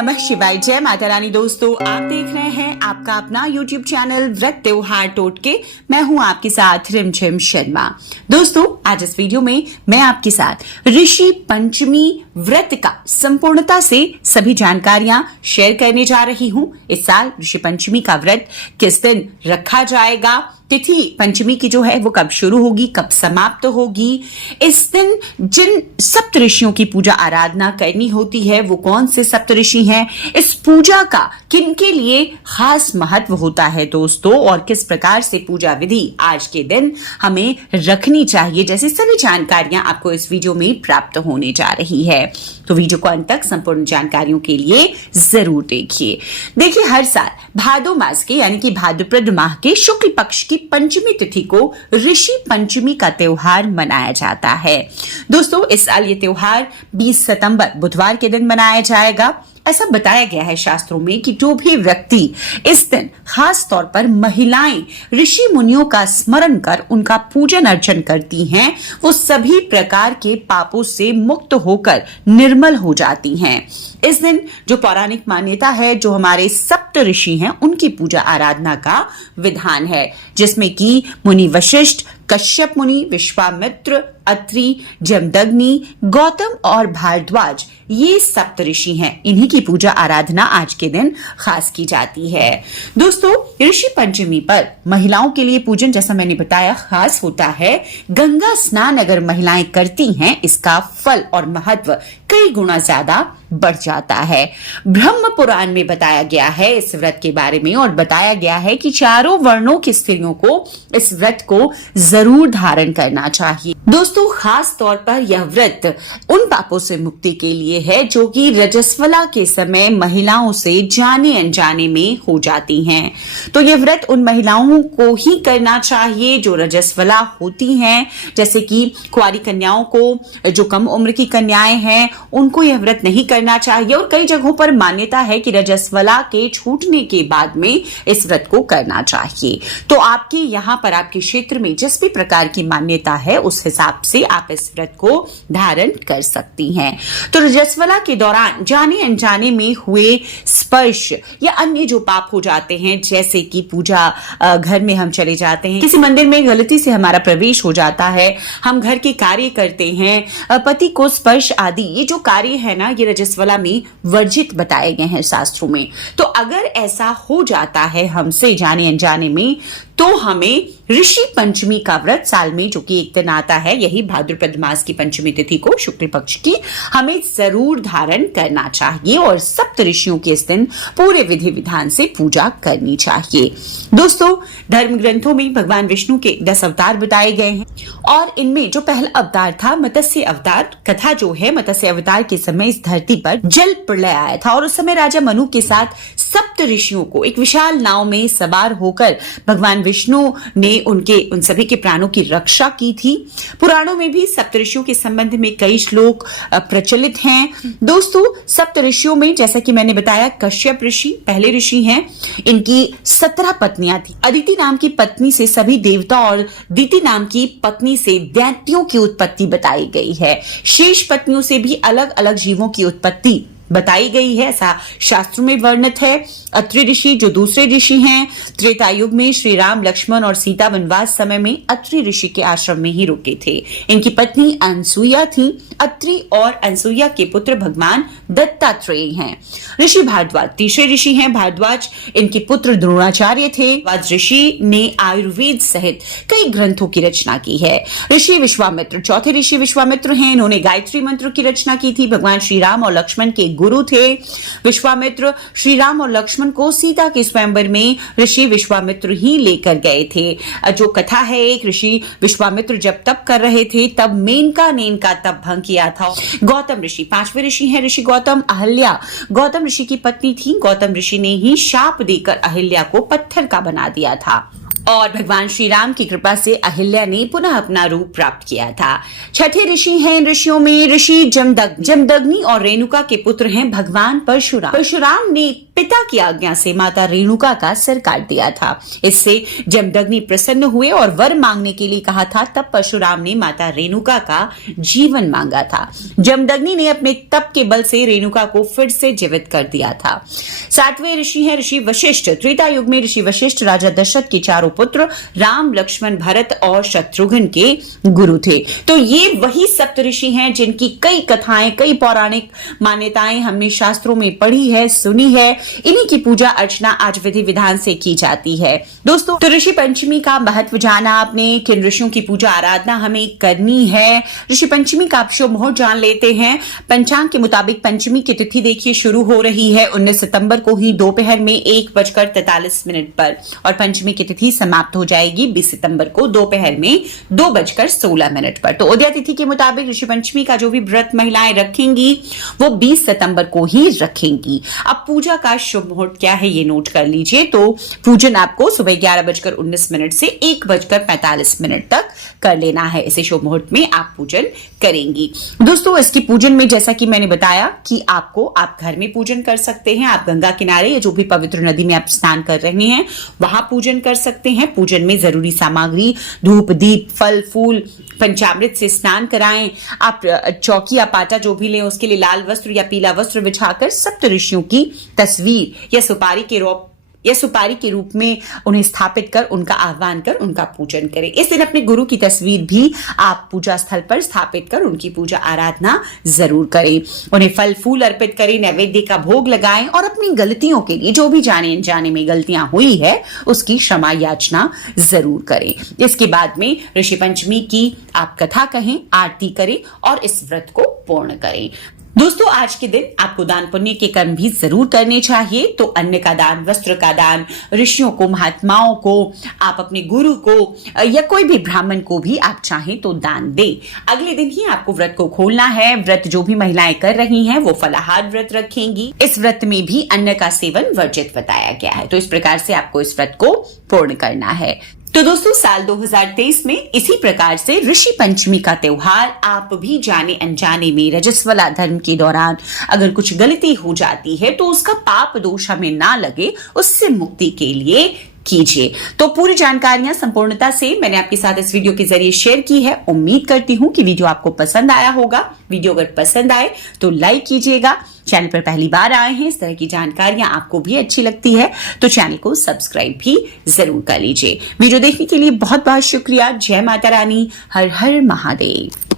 नमः शिवाय, जय माता रानी। दोस्तों, आप देख रहे हैं आपका अपना YouTube चैनल व्रत त्योहार टोटके। मैं हूं आपके साथ रिमझिम शर्मा। दोस्तों, आज इस वीडियो में मैं आपके साथ ऋषि पंचमी व्रत का संपूर्णता से सभी जानकारियां शेयर करने जा रही हूं। इस साल ऋषि पंचमी का व्रत किस दिन रखा जाएगा, तिथि पंचमी की जो है वो कब शुरू होगी, कब समाप्त होगी, इस दिन जिन सप्तऋषियों की पूजा आराधना करनी होती है वो कौन से सप्तऋषि हैं, इस पूजा का किनके लिए खास महत्व होता है दोस्तों, और किस प्रकार से पूजा विधि आज के दिन हमें रखनी चाहिए, जैसी सभी जानकारियां आपको इस वीडियो में प्राप्त होने जा रही है। तो वीडियो को अंत तक संपूर्ण जानकारियों के लिए जरूर देखिए। हर साल भादो मास के यानी कि भाद्रपद माह के शुक्ल पक्ष की पंचमी तिथि को ऋषि पंचमी का त्योहार मनाया जाता है। दोस्तों, इस साल ये त्योहार 20 सितंबर बुधवार के दिन मनाया जाएगा। ऐसा बताया गया है शास्त्रों में कि जो भी व्यक्ति इस दिन खास तौर पर महिलाएं ऋषि मुनियों का स्मरण कर उनका पूजन अर्चन करती हैं, वो सभी प्रकार के पापों से मुक्त होकर निर्मल हो जाती हैं। इस दिन जो पौराणिक मान्यता है, जो हमारे सप्त ऋषि हैं, उनकी पूजा आराधना का विधान है, जिसमें कि मुनि वशिष्ठ, कश्यप मुनि, विश्वामित्र, अत्रि, जमदग्नि, गौतम और भारद्वाज, ये सप्त ऋषि हैं। इन्हीं की पूजा आराधना आज के दिन खास की जाती है। दोस्तों, ऋषि पंचमी पर महिलाओं के लिए पूजन, जैसा मैंने बताया, खास होता है। गंगा स्नान अगर महिलाएं करती हैं, इसका फल और महत्व कई गुना ज्यादा बढ़ जाता है। ब्रह्म पुराण में बताया गया है इस व्रत के बारे में, और बताया गया है कि चारों वर्णों की स्त्रियों को इस व्रत को जरूर धारण करना चाहिए। दोस्तों, खास तौर पर यह व्रत उन पापों से मुक्ति के लिए है जो कि रजस्वला के समय महिलाओं से जाने अनजाने में हो जाती हैं। तो यह व्रत उन महिलाओं को ही करना चाहिए जो रजस्वला होती हैं, जैसे कि कुंवारी कन्याओं को, जो कम उम्र की कन्याएं हैं, उनको यह व्रत नहीं करना चाहिए। और कई जगहों पर मान्यता है कि रजस्वला के छूटने के बाद में इस व्रत को करना चाहिए। तो आपके यहाँ पर, आपके क्षेत्र में जिस भी प्रकार की मान्यता है, उस हिसाब से आप इस व्रत को धारण कर सकती हैं। तो रजस्वला के दौरान जाने अनजाने में हुए स्पर्श या अन्य जो पाप हो जाते हैं, जैसे कि पूजा घर में हम चले जाते हैं, किसी मंदिर में गलती से हमारा प्रवेश हो जाता है, हम घर के कार्य करते हैं, पति को स्पर्श आदि, ये जो कार्य है ना, ये रजस्वला में वर्जित बताए गए हैं शास्त्रों में। तो अगर ऐसा हो जाता है हमसे जाने अनजाने में, तो हमें ऋषि पंचमी का व्रत साल में जो कि एक दिन आता है, यही भाद्रपद मास की पंचमी तिथि को, शुक्ल पक्ष की, हमें जरूर धारण करना चाहिए और सप्त ऋषियों के इस दिन पूरे विधि विधान से पूजा करनी चाहिए। दोस्तों, धर्म ग्रंथों में भगवान विष्णु के 10 अवतार बताए गए हैं, और इनमें जो पहला अवतार था मत्स्य अवतार, कथा जो है, मत्स्य अवतार के समय इस धरती पर जल प्रलय आया था, और उस समय राजा मनु के साथ सप्त ऋषियों को एक विशाल नाव में सवार होकर भगवान विष्णु ने उन सभी के प्राणों की रक्षा की थी। पुराणों में भी सप्तऋषियों के संबंध में कई श्लोक प्रचलित हैं। दोस्तों, सप्तऋषियों में, जैसा कि मैंने बताया, कश्यप ऋषि पहले ऋषि हैं। इनकी 17 पत्नियां थी। अदिति नाम की पत्नी से सभी देवता और दिति नाम की पत्नी से दैत्यों की उत्पत्ति बताई गई है। शेष पत्नियों से भी अलग अलग जीवों की उत्पत्ति बताई गई है, ऐसा शास्त्रों में वर्णित है। अत्रि ऋषि जो दूसरे ऋषि हैं, त्रेता युग में श्री राम, लक्ष्मण और सीता वनवास समय में अत्रि ऋषि के आश्रम में ही रुके थे। इनकी पत्नी अनसुईया थी। अत्रि और अनसुईया के पुत्र भगवान दत्तात्रेय हैं। ऋषि भारद्वाज तीसरे ऋषि हैं। भारद्वाज, इनके पुत्र द्रोणाचार्य थे। भारद्वाज ऋषि ने आयुर्वेद सहित कई ग्रंथों की रचना की है। ऋषि विश्वामित्र चौथे ऋषि विश्वामित्र हैं। इन्होंने गायत्री मंत्र की रचना की थी। भगवान श्री राम और लक्ष्मण के गुरु थे। विश्वामित्र श्री राम और लक्ष्मण को सीता के स्वयंवर में ऋषि विश्वामित्र ही लेकर गए थे। जो कथा है, एक ऋषि विश्वामित्र जब तप कर रहे थे, तब मेनका ने इनका तप भंग किया था। गौतम ऋषि पांचवें ऋषि हैं। ऋषि गौतम, अहल्या गौतम ऋषि की पत्नी थी। गौतम ऋषि ने ही शाप देकर अहल्या को पत्थर का बना दिया था, और भगवान श्री राम की कृपा से अहिल्या ने पुनः अपना रूप प्राप्त किया था। छठे ऋषि हैं इन ऋषियों में ऋषि जमदग्नि और रेणुका के पुत्र हैं भगवान परशुराम। परशुराम ने पिता की आज्ञा से माता रेणुका का सिर काट दिया था। इससे जमदग्नि प्रसन्न हुए और वर मांगने के लिए कहा था। तब परशुराम ने माता रेणुका का जीवन मांगा था। जमदग्नि ने अपने तप के बल से रेणुका को फिर से जीवित कर दिया था। 7वें ऋषि हैं ऋषि वशिष्ठ। त्रेता युग में ऋषि वशिष्ठ राजा दशरथ के चारों पुत्र राम, लक्ष्मण, भरत और शत्रुघ्न के गुरु थे। तो ये वही सप्त ऋषि हैं जिनकी कई कथाएं, कई पौराणिक मान्यताएं हमने शास्त्रों में पढ़ी है, सुनी है। इन्हीं की पूजा अर्चना आज विधि विधान से की जाती है। दोस्तों, तो ऋषि पंचमी का महत्व जाना आपने, किन ऋषियों की पूजा आराधना हमें करनी है। ऋषि पंचमी का आप शुभ मुहूर्त जान लेते हैं। पंचांग के मुताबिक पंचमी की तिथि देखिए शुरू हो रही है 19 सितंबर को ही दोपहर में 1:43 पर और पंचमी की तिथि समाप्त हो जाएगी 20 सितंबर को दोपहर में 2:16 पर। तो उदया तिथि के मुताबिक ऋषि पंचमी का जो भी व्रत महिलाएं रखेंगी वो 20 सितंबर को ही रखेंगी। अब पूजा का शुभ मुहूर्त क्या है ये नोट कर लीजिए। तो पूजन आपको सुबह 11:19 से 1:45 तक कर लेना है। इसे शुभ मुहूर्त में आप पूजन करेंगी। दोस्तों, इसकी पूजन में जैसा कि मैंने बताया कि आप घर में पूजन कर सकते हैं। आप गंगा किनारे या जो भी पवित्र नदी में आप स्नान कर रहे हैं वहां पूजन कर सकते हैं। पूजन में जरूरी सामग्री धूप, दीप, फल, फूल, पंचामृत से स्नान कराएं। आप चौकी या पाटा जो भी लें उसके लिए लाल वस्त्र या पीला वस्त्र बिछाकर सप्त ऋषियों की तस्वीर या सुपारी के रूप में उन्हें स्थापित कर उनका आह्वान कर उनका पूजन करें। इस दिन अपने गुरु की तस्वीर भी आप पूजा स्थल पर स्थापित कर उनकी पूजा आराधना जरूर करें। उन्हें फल फूल अर्पित करें, नैवेद्य का भोग लगाएं और अपनी गलतियों के लिए जो भी जाने अनजाने में गलतियां हुई है उसकी क्षमा याचना जरूर करें। इसके बाद में ऋषि पंचमी की आप कथा कहें, आरती करें और इस व्रत को पूर्ण करें। दोस्तों, आज के दिन आपको दान पुण्य के कर्म भी जरूर करने चाहिए। तो अन्न का दान, वस्त्र का दान, ऋषियों को, महात्माओं को, आप अपने गुरु को या कोई भी ब्राह्मण को भी आप चाहें तो दान दें। अगले दिन ही आपको व्रत को खोलना है। व्रत जो भी महिलाएं कर रही हैं वो फलाहार व्रत रखेंगी। इस व्रत में भी अन्न का सेवन वर्जित बताया गया है। तो इस प्रकार से आपको इस व्रत को पूर्ण करना है। तो दोस्तों, साल 2023 में इसी प्रकार से ऋषि पंचमी का त्योहार आप भी जाने अनजाने में रजस्वला धर्म के दौरान अगर कुछ गलती हो जाती है तो उसका पाप दोष हमें ना लगे, उससे मुक्ति के लिए कीजिए। तो पूरी जानकारियां संपूर्णता से मैंने आपके साथ इस वीडियो के जरिए शेयर की है। उम्मीद करती हूं कि वीडियो आपको पसंद आया होगा। वीडियो अगर पसंद आए तो लाइक कीजिएगा। चैनल पर पहली बार आए हैं, इस तरह की जानकारियां आपको भी अच्छी लगती है तो चैनल को सब्सक्राइब भी जरूर कर लीजिए। वीडियो देखने के लिए बहुत बहुत शुक्रिया। जय माता रानी, हर हर महादेव।